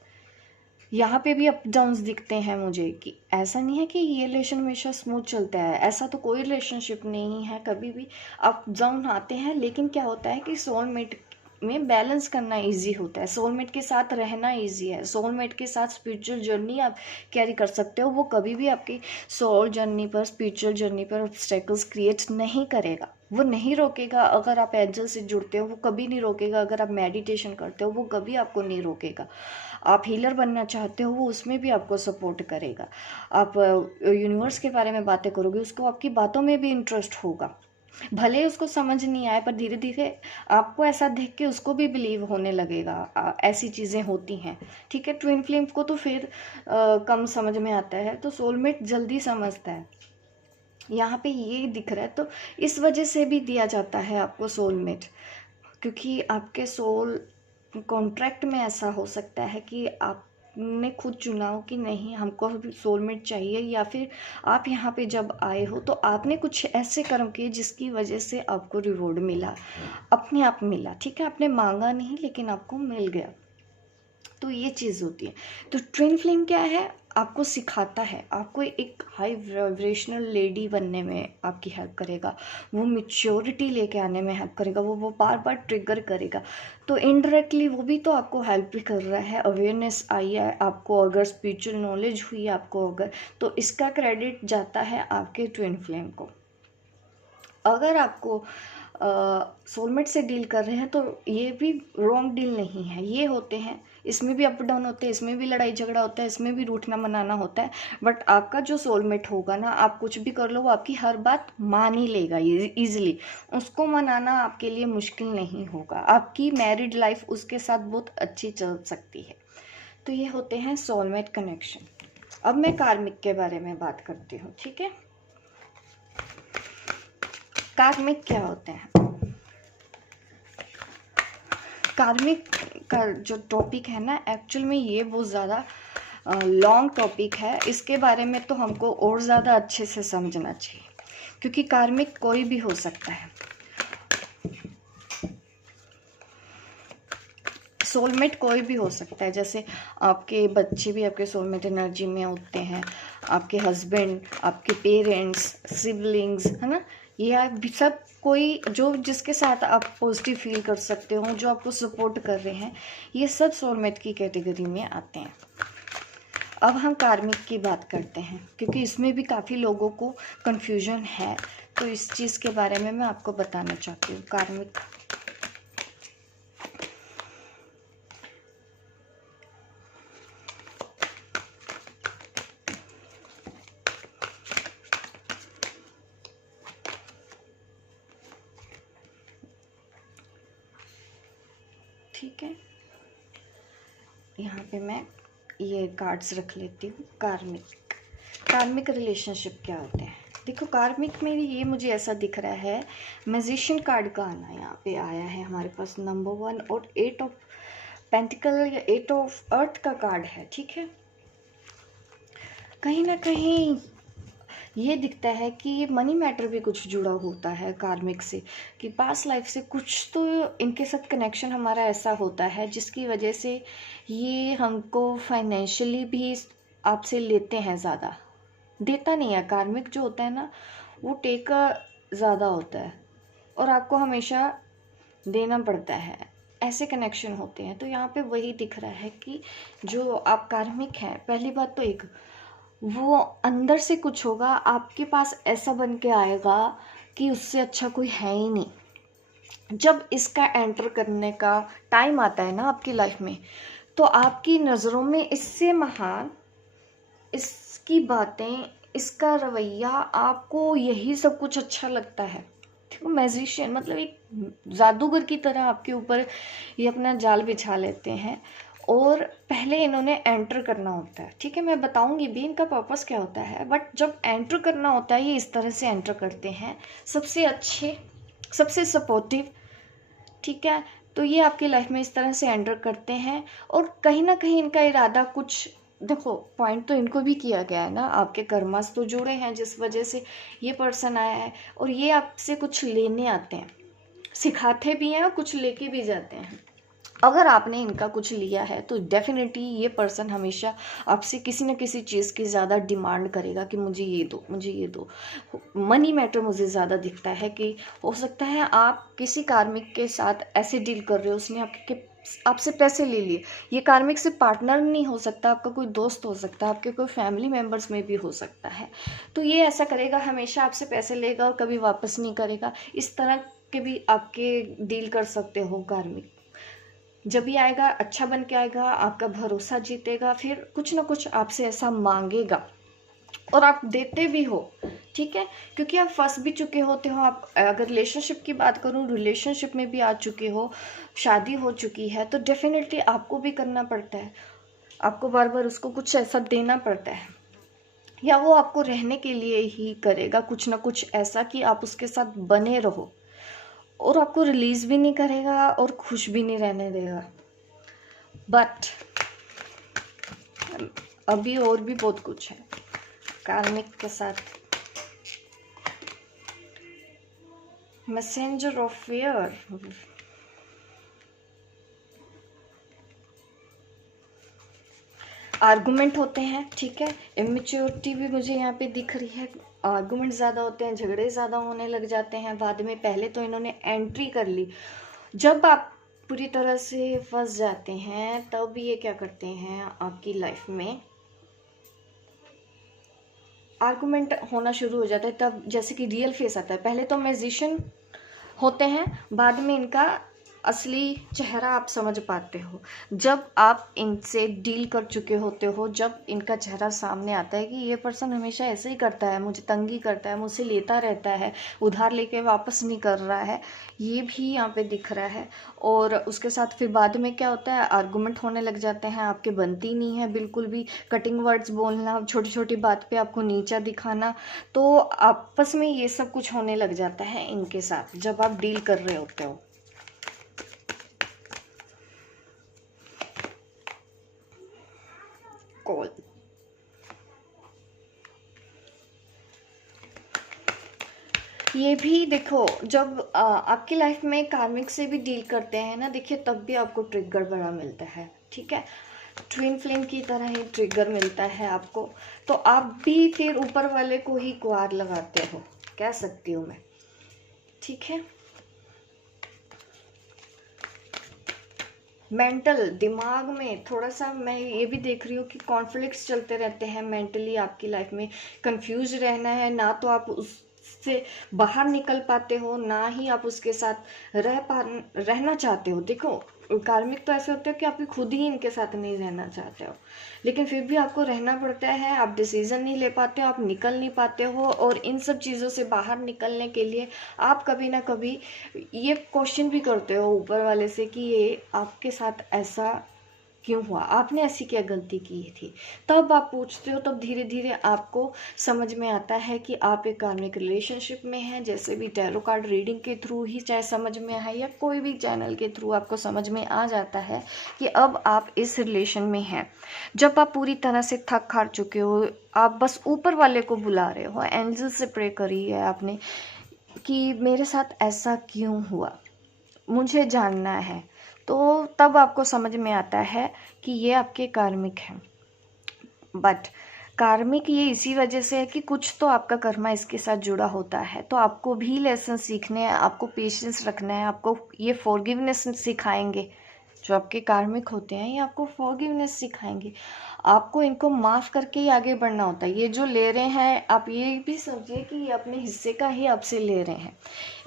यहाँ पे भी अप डाउन्स दिखते हैं मुझे कि ऐसा नहीं है कि ये रिलेशन हमेशा स्मूथ चलता है। ऐसा तो कोई रिलेशनशिप नहीं है, कभी भी अप डाउन आते हैं। लेकिन क्या होता है कि सोलमेट में बैलेंस करना इजी होता है, सोलमेट के साथ रहना इजी है। सोलमेट के साथ स्पिरिचुअल जर्नी आप कैरी कर सकते हो। वो कभी भी आपकी सोल जर्नी पर, स्पिरिचुअल जर्नी पर ऑब्स्टेकल्स क्रिएट नहीं करेगा, वो नहीं रोकेगा। अगर आप एंजल से जुड़ते हो वो कभी नहीं रोकेगा, अगर आप मेडिटेशन करते हो वो कभी आपको नहीं रोकेगा। आप हीलर बनना चाहते हो वो उसमें भी आपको सपोर्ट करेगा। आप यूनिवर्स के बारे में बातें करोगे, उसको आपकी बातों में भी इंटरेस्ट होगा। भले उसको समझ नहीं आए पर धीरे धीरे आपको ऐसा देख के उसको भी बिलीव होने लगेगा। ऐसी चीज़ें होती हैं, ठीक है। ट्विन फ्लेम को तो फिर कम समझ में आता है, तो सोलमेट जल्दी समझता है। यहाँ पे ये दिख रहा है, तो इस वजह से भी दिया जाता है आपको सोलमेट, क्योंकि आपके सोल कॉन्ट्रैक्ट में ऐसा हो सकता है कि आप आपने खुद चुना हो कि नहीं हमको सोलमेट चाहिए, या फिर आप यहाँ पे जब आए हो तो आपने कुछ ऐसे कर्म किए जिसकी वजह से आपको रिवॉर्ड मिला, अपने आप मिला, ठीक है, आपने मांगा नहीं लेकिन आपको मिल गया। तो ये चीज़ होती है। तो ट्विन फ्लेम क्या है, आपको सिखाता है, आपको एक हाई वाइब्रेशनल लेडी बनने में आपकी हेल्प करेगा, वो मैच्योरिटी लेके आने में हेल्प करेगा, वो बार बार ट्रिगर करेगा। तो इनडायरेक्टली वो भी तो आपको हेल्प भी कर रहा है, अवेयरनेस आई है आपको, अगर स्पिरिचुअल नॉलेज हुई आपको अगर, तो इसका क्रेडिट जाता है आपके ट्विन फ्लेम को। अगर आपको सोलमेट से डील कर रहे हैं तो ये भी रॉन्ग डील नहीं है, ये होते हैं, इसमें भी अप डाउन होते हैं, इसमें भी लड़ाई झगड़ा होता है, इसमें भी रूठना मनाना होता है, बट आपका जो सोलमेट होगा ना, आप कुछ भी कर लो वो आपकी हर बात मान ही लेगा ईजिली, उसको मनाना आपके लिए मुश्किल नहीं होगा, आपकी मैरिड लाइफ उसके साथ बहुत अच्छी चल सकती है। तो ये होते हैं सोलमेट कनेक्शन। अब मैं कार्मिक के बारे में बात करती हूँ, ठीक है। कार्मिक क्या होते हैं, कार्मिक का जो टॉपिक है ना, एक्चुअल में ये बहुत ज़्यादा लॉन्ग टॉपिक है, इसके बारे में तो हमको और ज़्यादा अच्छे से समझना चाहिए, क्योंकि कार्मिक कोई भी हो सकता है। सोलमेट कोई भी हो सकता है, जैसे आपके बच्चे भी आपके सोलमेट एनर्जी में होते हैं, आपके हस्बैंड, आपके पेरेंट्स, सिबलिंग्स, है ना, ये आप सब कोई जो जिसके साथ आप पॉजिटिव फील कर सकते हो, जो आपको सपोर्ट कर रहे हैं, ये सब सोलमेट की कैटेगरी में आते हैं। अब हम कार्मिक की बात करते हैं, क्योंकि इसमें भी काफ़ी लोगों को कन्फ्यूजन है, तो इस चीज़ के बारे में मैं आपको बताना चाहती हूँ। कार्मिक ठीक है, यहाँ पे मैं ये कार्ड्स रख लेती हूँ। कार्मिक रिलेशनशिप क्या होते हैं, देखो कार्मिक में ये मुझे ऐसा दिख रहा है, मैजिशियन कार्ड का आना यहाँ पे आया है हमारे पास, नंबर 1, और 8 ऑफ पेंटिकल या 8 ऑफ अर्थ का कार्ड है, ठीक है। कहीं ना कहीं ये दिखता है कि ये मनी मैटर भी कुछ जुड़ा होता है कार्मिक से, कि पास्ट लाइफ से कुछ तो इनके साथ कनेक्शन हमारा ऐसा होता है जिसकी वजह से ये हमको फाइनेंशियली भी आपसे लेते हैं, ज़्यादा देता नहीं है। कार्मिक जो होता है ना, वो टेकर ज़्यादा होता है और आपको हमेशा देना पड़ता है, ऐसे कनेक्शन होते हैं। तो यहाँ पे वही दिख रहा है कि जो आप कार्मिक हैं, पहली बात तो एक वो अंदर से कुछ होगा आपके पास, ऐसा बन के आएगा कि उससे अच्छा कोई है ही नहीं। जब इसका एंटर करने का टाइम आता है ना आपकी लाइफ में, तो आपकी नज़रों में इससे महान, इसकी बातें, इसका रवैया, आपको यही सब कुछ अच्छा लगता है। ठीक है, मैजिशियन मतलब एक जादूगर की तरह आपके ऊपर ये अपना जाल बिछा लेते हैं, और पहले इन्होंने एंटर करना होता है। ठीक है, मैं बताऊंगी भी इनका पर्पस क्या होता है, बट जब एंटर करना होता है ये इस तरह से एंटर करते हैं, सबसे अच्छे, सबसे सपोर्टिव, ठीक है। तो ये आपकी लाइफ में इस तरह से एंटर करते हैं, और कहीं ना कहीं इनका इरादा कुछ, देखो पॉइंट तो इनको भी किया गया है ना, आपके कर्मास तो जुड़े हैं जिस वजह से ये पर्सन आया है, और ये आपसे कुछ लेने आते हैं, सिखाते भी हैं और कुछ लेके भी जाते हैं। अगर आपने इनका कुछ लिया है तो डेफिनेटली ये पर्सन हमेशा आपसे किसी न किसी चीज़ की ज़्यादा डिमांड करेगा कि मुझे ये दो, मुझे ये दो। मनी मैटर मुझे ज़्यादा दिखता है कि हो सकता है आप किसी कार्मिक के साथ ऐसे डील कर रहे हो, उसने आपसे पैसे ले लिए। ये कार्मिक से पार्टनर नहीं हो सकता, आपका कोई दोस्त हो सकता है, आपके कोई फैमिली मेम्बर्स में भी हो सकता है। तो ये ऐसा करेगा, हमेशा आपसे पैसे लेगा और कभी वापस नहीं करेगा। इस तरह के भी आपके डील कर सकते हो कार्मिक। जब भी आएगा अच्छा बन के आएगा, आपका भरोसा जीतेगा, फिर कुछ ना कुछ आपसे ऐसा मांगेगा और आप देते भी हो। ठीक है, क्योंकि आप फंस भी चुके होते हो। आप अगर रिलेशनशिप की बात करूँ, रिलेशनशिप में भी आ चुके हो, शादी हो चुकी है, तो डेफिनेटली आपको भी करना पड़ता है, आपको बार बार उसको कुछ ऐसा देना पड़ता है, या वो आपको रहने के लिए ही करेगा कुछ ना कुछ ऐसा कि आप उसके साथ बने रहो, और आपको रिलीज भी नहीं करेगा और खुश भी नहीं रहने देगा। बट अभी और भी बहुत कुछ है कार्मिक के साथ। मैसेंजर ऑफ फेयर, आर्गुमेंट होते हैं, ठीक है। इमेच्योरिटी भी मुझे यहाँ पे दिख रही है, आर्गुमेंट ज़्यादा होते हैं, झगड़े ज़्यादा होने लग जाते हैं बाद में। पहले तो इन्होंने एंट्री कर ली, जब आप पूरी तरह से फंस जाते हैं तब ये क्या करते हैं आपकी लाइफ में, आर्गुमेंट होना शुरू हो जाता है। तब जैसे कि रियल फेस आता है, पहले तो मैजिशियन होते हैं, बाद में इनका असली चेहरा आप समझ पाते हो जब आप इनसे डील कर चुके होते हो, जब इनका चेहरा सामने आता है कि ये पर्सन हमेशा ऐसे ही करता है, मुझे तंगी करता है, मुझसे लेता रहता है, उधार लेके वापस नहीं कर रहा है, ये भी यहाँ पे दिख रहा है। और उसके साथ फिर बाद में क्या होता है, आर्गूमेंट होने लग जाते हैं, आपके बनती नहीं है बिल्कुल भी, कटिंग वर्ड्स बोलना, छोटी छोटी बात पे आपको नीचा दिखाना, तो आपस में ये सब कुछ होने लग जाता है इनके साथ जब आप डील कर रहे होते हो। कॉल, ये भी देखो, जब आपकी लाइफ में कार्मिक से भी डील करते हैं ना, देखिए तब भी आपको ट्रिगर बड़ा मिलता है, ठीक है। ट्विन फ्लेम की तरह ही ट्रिगर मिलता है आपको, तो आप भी फिर ऊपर वाले को ही गुहार लगाते हो, कह सकती हूँ मैं, ठीक है। मेंटल, दिमाग में थोड़ा सा मैं ये भी देख रही हूँ कि कॉन्फ्लिक्ट्स चलते रहते हैं मेंटली, आपकी लाइफ में कंफ्यूज रहना है, ना तो आप उससे बाहर निकल पाते हो, ना ही आप उसके साथ रहना चाहते हो। देखो कार्मिक तो ऐसे होते हो कि आप खुद ही इनके साथ नहीं रहना चाहते हो, लेकिन फिर भी आपको रहना पड़ता है, आप डिसीजन नहीं ले पाते हो, आप निकल नहीं पाते हो, और इन सब चीज़ों से बाहर निकलने के लिए आप कभी ना कभी ये क्वेश्चन भी करते हो ऊपर वाले से कि ये आपके साथ ऐसा क्यों हुआ, आपने ऐसी क्या गलती की थी। तब आप पूछते हो, तब धीरे धीरे आपको समझ में आता है कि आप एक कार्मिक रिलेशनशिप में हैं, जैसे भी टैरो कार्ड रीडिंग के थ्रू ही चाहे समझ में आए या कोई भी चैनल के थ्रू आपको समझ में आ जाता है कि अब आप इस रिलेशन में हैं। जब आप पूरी तरह से थक हार चुके हो, आप बस ऊपर वाले को बुला रहे हो, एंजल से प्रे करी है आपने कि मेरे साथ ऐसा क्यों हुआ, मुझे जानना है, तो तब आपको समझ में आता है कि ये आपके कार्मिक हैं। बट कार्मिक ये इसी वजह से है कि कुछ तो आपका कर्मा इसके साथ जुड़ा होता है, तो आपको भी लेसन सीखने हैं, आपको पेशेंस रखना है, आपको ये फॉरगिवनेस सिखाएंगे। जो आपके कार्मिक होते हैं ये आपको फॉरगिवनेस सिखाएंगे, आपको इनको माफ़ करके ही आगे बढ़ना होता है। ये जो ले रहे हैं, आप ये भी समझिए कि ये अपने हिस्से का ही आपसे ले रहे हैं,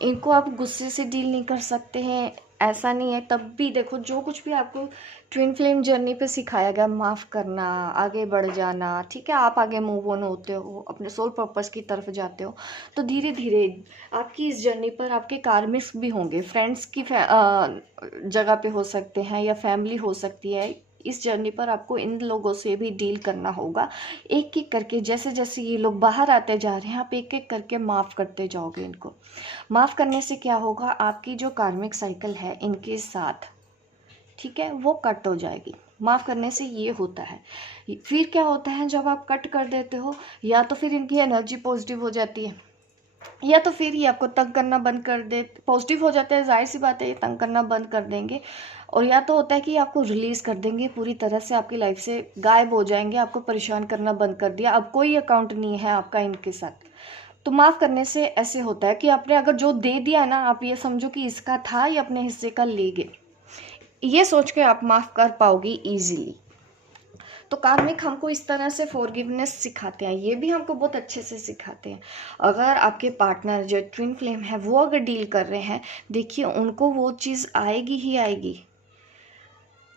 इनको आप गुस्से से डील नहीं कर सकते हैं, ऐसा नहीं है। तब भी देखो, जो कुछ भी आपको ट्विन फ्लेम जर्नी पे सिखाया गया, माफ़ करना, आगे बढ़ जाना, ठीक है, आप आगे मूव ऑन होते हो, अपने सोल पर्पस की तरफ जाते हो, तो धीरे धीरे आपकी इस जर्नी पर आपके कार्मिक्स भी होंगे, फ्रेंड्स की जगह पे हो सकते हैं या फैमिली हो सकती है। इस जर्नी पर आपको इन लोगों से भी डील करना होगा, एक एक करके। जैसे जैसे ये लोग बाहर आते जा रहे हैं, आप एक एक करके माफ़ करते जाओगे इनको। माफ़ करने से क्या होगा, आपकी जो कार्मिक साइकिल है इनके साथ, ठीक है, वो कट हो जाएगी। माफ़ करने से ये होता है। फिर क्या होता है, जब आप कट कर देते हो, या तो फिर इनकी एनर्जी पॉजिटिव हो जाती है, या तो फिर ये आपको तंग करना बंद कर दे। पॉजिटिव हो जाता है, जाहिर सी बात है, ये तंग करना बंद कर देंगे। और या तो होता है कि आपको रिलीज़ कर देंगे, पूरी तरह से आपकी लाइफ से गायब हो जाएंगे, आपको परेशान करना बंद कर दिया, अब कोई अकाउंट नहीं है आपका इनके साथ। तो माफ़ करने से ऐसे होता है कि आपने अगर जो दे दिया ना, आप ये समझो कि इसका था, ये अपने हिस्से का ले गए, ये सोच के आप माफ़ कर पाओगी ईजिली। तो कार्मिक हमको इस तरह से फॉरगिवनेस सिखाते हैं, ये भी हमको बहुत अच्छे से सिखाते हैं। अगर आपके पार्टनर जो ट्विन फ्लेम है वो अगर डील कर रहे हैं, देखिए उनको वो चीज़ आएगी ही आएगी,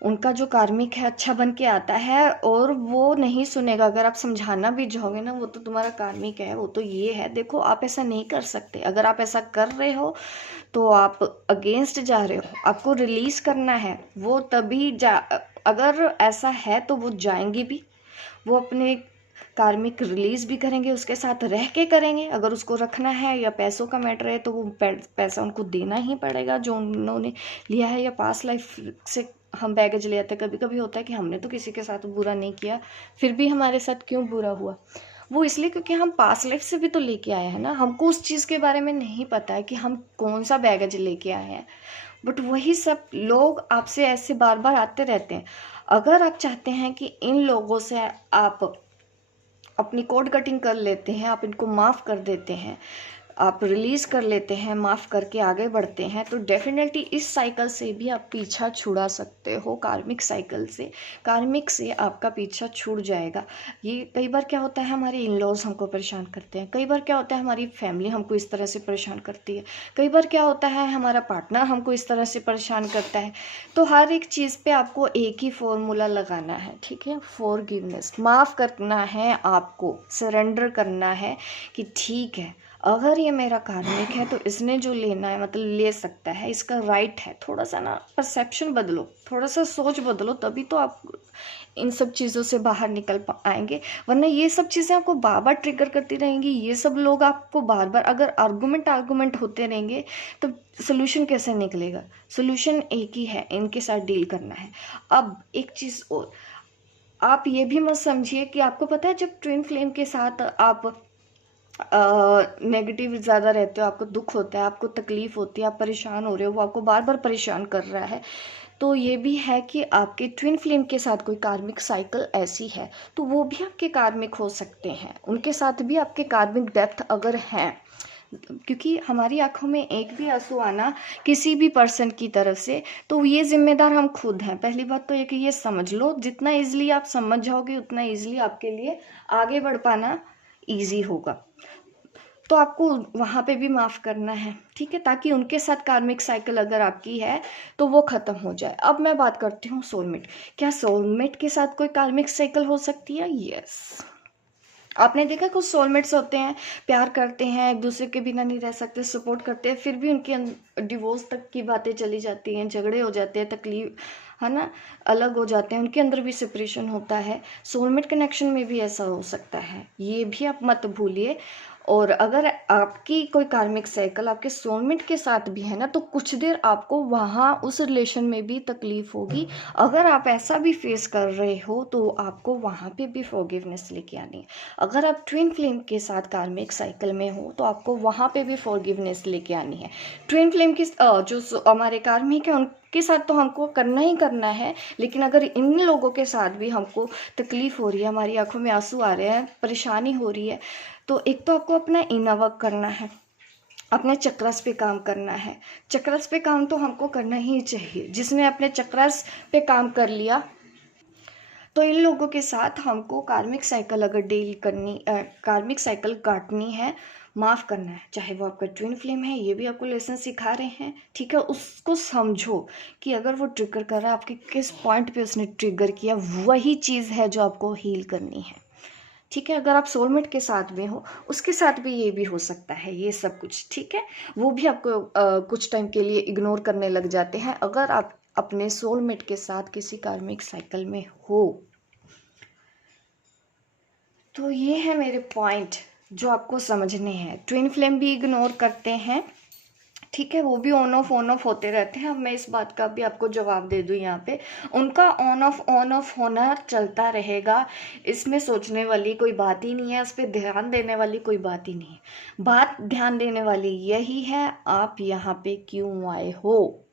उनका जो कार्मिक है अच्छा बन के आता है, और वो नहीं सुनेगा। अगर आप समझाना भी जाओगे ना, वो तो तुम्हारा कार्मिक है, वो तो ये है, देखो आप ऐसा नहीं कर सकते। अगर आप ऐसा कर रहे हो तो आप अगेंस्ट जा रहे हो, आपको रिलीज़ करना है। वो तभी अगर ऐसा है तो वो जाएंगी भी, वो अपने कार्मिक रिलीज़ भी करेंगे, उसके साथ रह के करेंगे। अगर उसको रखना है या पैसों का मैटर है तो वो पैसा उनको देना ही पड़ेगा जो उन्होंने लिया है या पास्ट लाइफ से हम बैगेज ले आते हैं। कभी कभी होता है कि हमने तो किसी के साथ बुरा नहीं किया, फिर भी हमारे साथ क्यों बुरा हुआ, वो इसलिए क्योंकि हम पास्ट लाइफ से भी तो लेके आए हैं ना। हमको उस चीज़ के बारे में नहीं पता है कि हम कौन सा बैगेज लेके आए हैं, बट वही सब लोग आपसे ऐसे बार बार आते रहते हैं। अगर आप चाहते हैं कि इन लोगों से आप अपनी कोड कटिंग कर लेते हैं, आप इनको माफ़ कर देते हैं, आप रिलीज़ कर लेते हैं, माफ़ करके आगे बढ़ते हैं, तो डेफिनेटली इस साइकिल से भी आप पीछा छुड़ा सकते हो। कार्मिक साइकिल से, कार्मिक से आपका पीछा छूट जाएगा। ये कई बार क्या होता है, हमारे इन लॉज हमको परेशान करते हैं, कई बार क्या होता है हमारी फैमिली हमको इस तरह से परेशान करती है, कई बार क्या होता है हमारा पार्टनर हमको इस तरह से परेशान करता है। तो हर एक चीज़ पे आपको एक ही फॉर्मूला लगाना है, ठीक है, फॉरगिवनेस, माफ़ करना है, आपको सरेंडर करना है कि ठीक है, अगर ये मेरा कार्मिक है तो इसने जो लेना है मतलब ले सकता है, इसका राइट है। थोड़ा सा ना परसेप्शन बदलो, थोड़ा सा सोच बदलो, तभी तो आप इन सब चीज़ों से बाहर निकल आएंगे। वरना ये सब चीज़ें आपको बार बार ट्रिगर करती रहेंगी, ये सब लोग आपको बार बार अगर आर्गूमेंट होते रहेंगे तो सोल्यूशन कैसे निकलेगा। सोल्यूशन एक ही है, इनके साथ डील करना है। अब एक चीज़ और, आप ये भी मत समझिए कि आपको पता है जब ट्विन फ्लेम के साथ आप नेगेटिव ज़्यादा रहते हो, आपको दुख होता है, आपको तकलीफ़ होती है, आप परेशान हो रहे हो, वो आपको बार बार परेशान कर रहा है, तो ये भी है कि आपके ट्विन फ्लेम के साथ कोई कार्मिक साइकिल ऐसी है, तो वो भी आपके कार्मिक हो सकते हैं, उनके साथ भी आपके कार्मिक डेप्थ अगर हैं। क्योंकि हमारी आंखों में एक भी आंसू आना किसी भी पर्सन की तरफ से, तो ये जिम्मेदार हम खुद हैं। पहली बात तो ये समझ लो, जितना इजीली आप समझ जाओगे उतना इजीली आपके लिए आगे बढ़ पाना ईजी होगा। तो आपको वहाँ पे भी माफ़ करना है, ठीक है, ताकि उनके साथ कार्मिक साइकिल अगर आपकी है तो वो ख़त्म हो जाए। अब मैं बात करती हूँ सोलमेट। क्या सोलमेट के साथ कोई कार्मिक साइकिल हो सकती है? यस। आपने देखा कुछ सोलमेट्स होते हैं, प्यार करते हैं, एक दूसरे के बिना नहीं रह सकते, सपोर्ट करते हैं, फिर भी उनके डिवोर्स तक की बातें चली जाती हैं, झगड़े हो जाते हैं, तकलीफ है ना, अलग हो जाते हैं, उनके अंदर भी सेपरेशन होता है। सोलमेट कनेक्शन में भी ऐसा हो सकता है, ये भी आप मत भूलिए। और अगर आपकी कोई कार्मिक साइकिल आपके सोलमेट के साथ भी है ना, तो कुछ देर आपको वहाँ उस रिलेशन में भी तकलीफ होगी। अगर आप ऐसा भी फेस कर रहे हो तो आपको वहाँ पे भी फॉरगिवनेस लेके आनी है। अगर आप ट्विन फ्लेम के साथ कार्मिक साइकिल में हो तो आपको वहाँ पे भी फॉरगिवनेस लेके आनी है। ट्विन फ्लेम की जो हमारे कार्मिक है उनके साथ तो हमको करना ही करना है, लेकिन अगर इन लोगों के साथ भी हमको तकलीफ हो रही है, हमारी आंखों में आंसू आ रहे हैं, परेशानी हो रही है, तो एक तो आपको अपना इनर वर्क करना है, अपने चक्रस पे काम करना है। चक्रस पे काम तो हमको करना ही चाहिए। जिसने अपने चक्रस पे काम कर लिया, तो इन लोगों के साथ हमको कार्मिक साइकिल अगर डील करनी, कार्मिक साइकिल काटनी है, माफ़ करना है। चाहे वो आपका ट्विन फ्लेम है, ये भी आपको लेसन सिखा रहे हैं, ठीक है, उसको समझो कि अगर वो ट्रिगर कर रहा है, आपके किस पॉइंट पे उसने ट्रिगर किया, वही चीज़ है जो आपको हील करनी है, ठीक है। अगर आप सोलमेट के साथ में हो, उसके साथ भी ये भी हो सकता है, ये सब कुछ ठीक है। वो भी आपको कुछ टाइम के लिए इग्नोर करने लग जाते हैं अगर आप अपने सोलमेट के साथ किसी कार्मिक साइकिल में हो। तो ये है मेरे पॉइंट जो आपको समझने हैं। ट्विन फ्लेम भी इग्नोर करते हैं, ठीक है, वो भी ऑन ऑफ होते रहते हैं। अब मैं इस बात का भी आपको जवाब दे दूं, यहाँ पे उनका ऑन ऑफ होना चलता रहेगा। इसमें सोचने वाली कोई बात ही नहीं है, इस पर ध्यान देने वाली कोई बात ही नहीं है। बात ध्यान देने वाली यही है, आप यहाँ पे क्यों आए हो,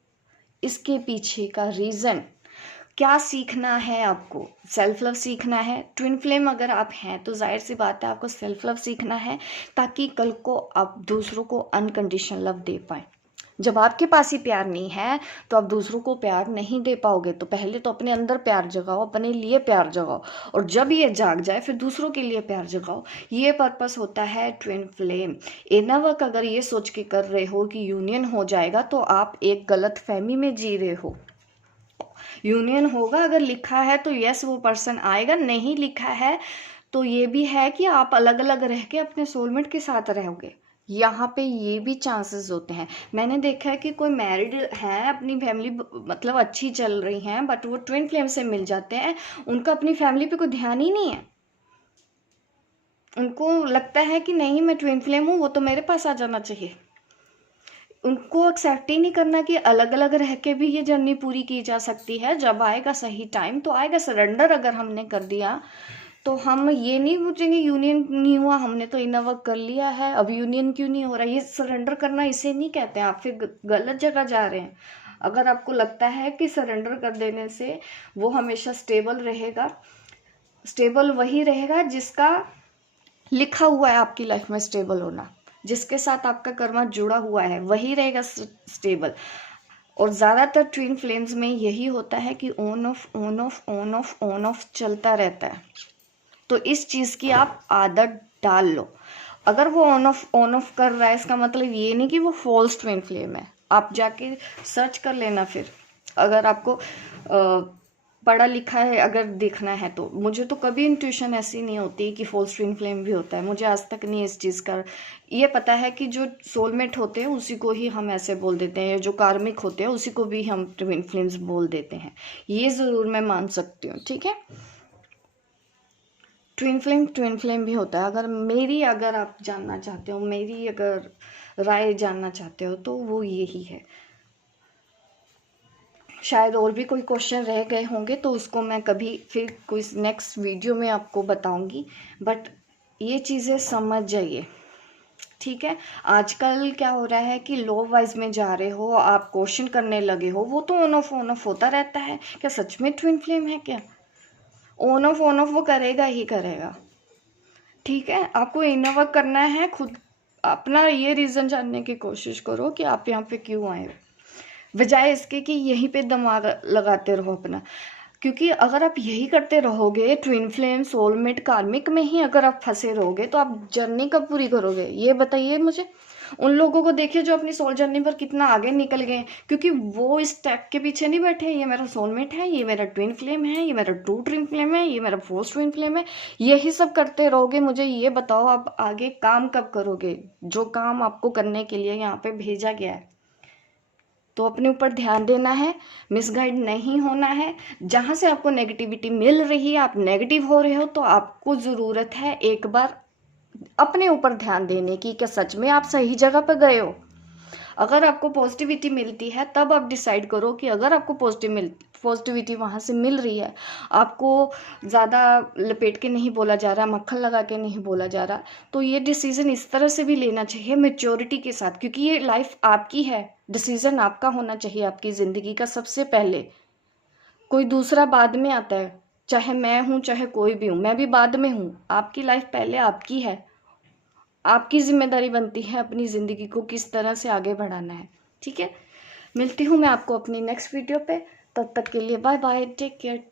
इसके पीछे का रीज़न क्या सीखना है आपको। सेल्फ लव सीखना है। ट्विन फ्लेम अगर आप हैं तो जाहिर सी बात है आपको सेल्फ लव सीखना है, ताकि कल को आप दूसरों को अनकंडीशनल लव दे पाए। जब आपके पास ही प्यार नहीं है तो आप दूसरों को प्यार नहीं दे पाओगे। तो पहले तो अपने अंदर प्यार जगाओ, अपने लिए प्यार जगाओ, और जब ये जाग जाए फिर दूसरों के लिए प्यार जगाओ। ये पर्पस होता है ट्विन फ्लेम। इनर वर्क अगर ये सोच के कर रहे हो कि यूनियन हो जाएगा, तो आप एक गलत फहमी में जी रहे हो। यूनियन होगा अगर लिखा है तो यस वो पर्सन आएगा, नहीं लिखा है तो ये भी है कि आप अलग अलग रह के अपने सोलमेट के साथ रहोगे। यहाँ पे ये भी चांसेस होते हैं। मैंने देखा है कि कोई मैरिड है, अपनी फैमिली मतलब अच्छी चल रही हैं, बट वो ट्विन फ्लेम से मिल जाते हैं, उनका अपनी फैमिली पे कोई ध्यान ही नहीं है। उनको लगता है कि नहीं मैं ट्विन फ्लेम हूँ, वो तो मेरे पास आ जाना चाहिए। उनको एक्सेप्ट ही नहीं करना कि अलग अलग रह के भी ये जर्नी पूरी की जा सकती है। जब आएगा सही टाइम तो आएगा। सरेंडर अगर हमने कर दिया तो हम ये नहीं पूछेंगे यूनियन नहीं हुआ, हमने तो इतना वर्क कर लिया है, अब यूनियन क्यों नहीं हो रहा। ये सरेंडर करना इसे नहीं कहते हैं। आप फिर गलत जगह जा रहे हैं। अगर आपको लगता है कि सरेंडर कर देने से वो हमेशा स्टेबल रहेगा, स्टेबल वही रहेगा जिसका लिखा हुआ है आपकी लाइफ में स्टेबल होना, जिसके साथ आपका कर्मा जुड़ा हुआ है वही रहेगा स्टेबल। और ज़्यादातर ट्विन फ्लेम्स में यही होता है कि on off on off on off on off चलता रहता है। तो इस चीज़ की आप आदत डाल लो। अगर वो ऑन ऑफ कर रहा है इसका मतलब ये नहीं कि वो फॉल्स ट्विन फ्लेम है। आप जाके सर्च कर लेना फिर, अगर आपको पढ़ा लिखा है अगर देखना है तो। मुझे तो कभी इंट्यूशन ऐसी नहीं होती कि फॉल्स ट्विन फ्लेम भी होता है, मुझे आज तक नहीं इस चीज़ का ये पता है कि जो सोलमेट होते हैं उसी को ही हम ऐसे बोल देते हैं, जो कार्मिक होते हैं उसी को भी हम ट्विन फ्लेम्स बोल देते हैं। ये ज़रूर मैं मान सकती हूँ, ठीक है। ट्विन फ्लेम भी होता है। अगर आप जानना चाहते हो, मेरी अगर राय जानना चाहते हो तो वो यही है। शायद और भी कोई क्वेश्चन रह गए होंगे तो उसको मैं कभी फिर कोई नेक्स्ट वीडियो में आपको बताऊंगी, बट ये चीज़ें समझ जाइए, ठीक है। आजकल क्या हो रहा है कि लो वाइज में जा रहे हो, आप क्वेश्चन करने लगे हो, वो तो ऑन ऑफ होता रहता है। क्या सच में ट्विन फ्लेम है क्या? ऑन ऑफ वो करेगा ही करेगा, ठीक है। आपको इनर वर्क करना है, खुद अपना ये रीज़न जानने की कोशिश करो कि आप यहाँ पे क्यों आए हो, बजाय इसके कि यहीं पे दिमाग लगाते रहो अपना। क्योंकि अगर आप यही करते रहोगे, ट्विन फ्लेम सोलमेट कार्मिक में ही अगर आप फंसे रहोगे तो आप जर्नी कब पूरी करोगे ये बताइए मुझे। उन लोगों को देखिए जो अपनी सोल जर्नी पर कितना आगे निकल गए, क्योंकि वो इस टैग के पीछे नहीं बैठे ये मेरा सोलमेट है, ये मेरा ट्विन फ्लेम है, ये मेरा ट्रू ट्विन फ्लेम है, ये मेरा फोर्थ ट्विन फ्लेम है। यही सब करते रहोगे। मुझे ये बताओ आप आगे काम कब करोगे, जो काम आपको करने के लिए यहाँ पे भेजा गया है। तो अपने ऊपर ध्यान देना है, मिसगाइड नहीं होना है। जहाँ से आपको नेगेटिविटी मिल रही है, आप नेगेटिव हो रहे हो, तो आपको ज़रूरत है एक बार अपने ऊपर ध्यान देने की, क्या सच में आप सही जगह पर गए हो। अगर आपको पॉजिटिविटी मिलती है तब आप डिसाइड करो कि अगर आपको पॉजिटिविटी वहाँ से मिल रही है, आपको ज़्यादा लपेट के नहीं बोला जा रहा, मक्खन लगा के नहीं बोला जा रहा, तो ये डिसीज़न इस तरह से भी लेना चाहिए मैच्योरिटी के साथ, क्योंकि ये लाइफ आपकी है। डिसीज़न आपका होना चाहिए आपकी ज़िंदगी का सबसे पहले। कोई दूसरा बाद में आता है, चाहे मैं हूँ चाहे कोई भी हूँ, मैं भी बाद में हूँ। आपकी लाइफ पहले आपकी है। आपकी जिम्मेदारी बनती है अपनी ज़िंदगी को किस तरह से आगे बढ़ाना है, ठीक है। मिलती हूँ मैं आपको अपनी नेक्स्ट वीडियो पे। तब तक के लिए बाय बाय, टेक केयर।